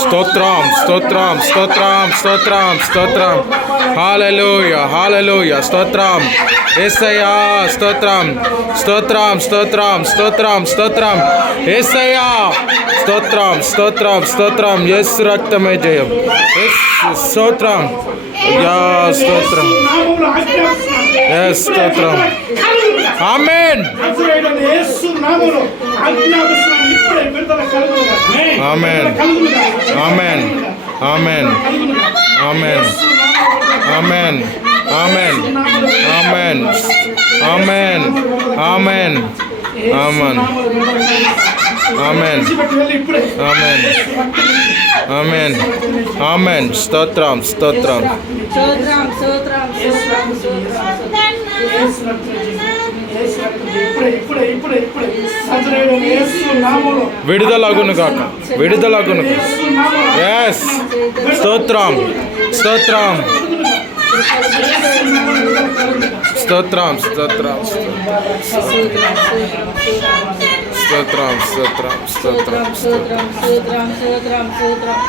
స్తోత్రం స్తోత్రం స్తోత్రం స్తోత్రం స్తోత్రం హాలలోయ హాలలోయ స్తోత్రం ఏసయ్యా స్తోత్రం స్తోత్రం స్తోత్రం స్తోత్రం స్తోత్రం ఏసయ్యా స్తోత్రం స్తోత్రం స్తోత్రం ఎస్ రక్తమే జయం యేసు స్తోత్రం యా స్తోత్రం ఎస్ స్తోత్రం amen. Amen. Amen amen. Amen amen amen amen amen amen amen amen amen amen amen స్తోత్రం స్తోత్రం స్తోత్రం స్తోత్రం స్తోత్రం స్తోత్రం విడుదలగును కాక విడుదలగును. యేసు నామములో ఎస్ స్తోత్రం స్తోత్రం. స్తోత్రం స్తోత్రం స్తోత్రం. స్తోత్రం స్తోత్రం స్తోత్రం స్తోత్రం స్తోత్రం స్తోత్రం.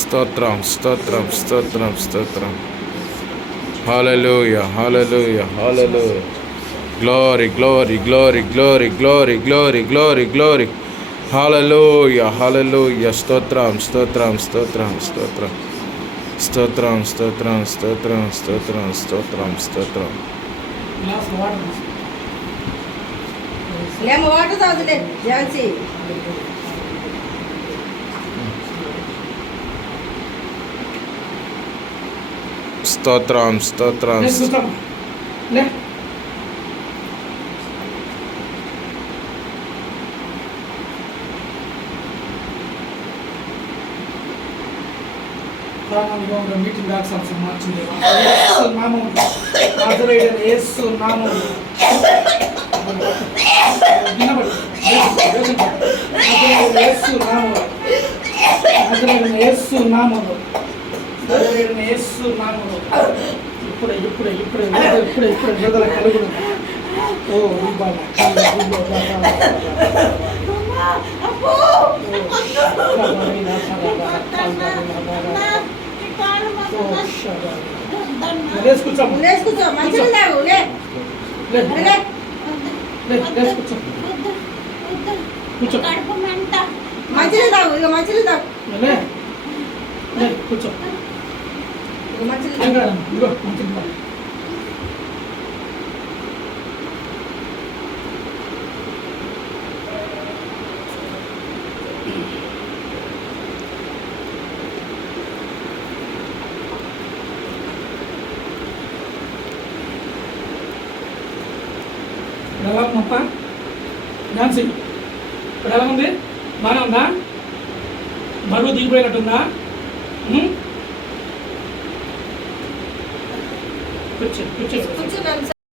స్తోత్రం స్తోత్రం స్తోత్రం స్తోత్రం. హాలూయ హాలూయ హాలూయ glory glory glory glory glory glory glory glory. హాలూయ హాలూయ స్తోత్రం స్తోత్రం స్తోత్రం స్తోత్రం. స్తోత్రం స్తోత్రం స్తోత్రం స్తోత్రం స్తోత్రం స్తోత్రం. వాటర్ తాగులే ఝాన్సీ. స్తోత్రం స్తోత్రం. మీటింగ్ డాక్స్ అంశం మార్చింది నామం. ఆదరైడని యేసు నామం. వినబడు. ఆదరైడని యేసు నామం. ఆదరైడని యేసు నామం. ఇప్పుడు ఇప్పుడు ఇప్పుడు ఇప్పుడు ఇప్పుడు విడుదల కలుగును ఓ కూర్చో మంచిది తాగు ఇక మంచిది తాగు కూర్చో. డెవలప్ ఇప్పుడు ఎలా ఉంది? బాగానే ఉందా బరువు దిగిపోయినట్టుందా? Puchin. Puchin. Puchin and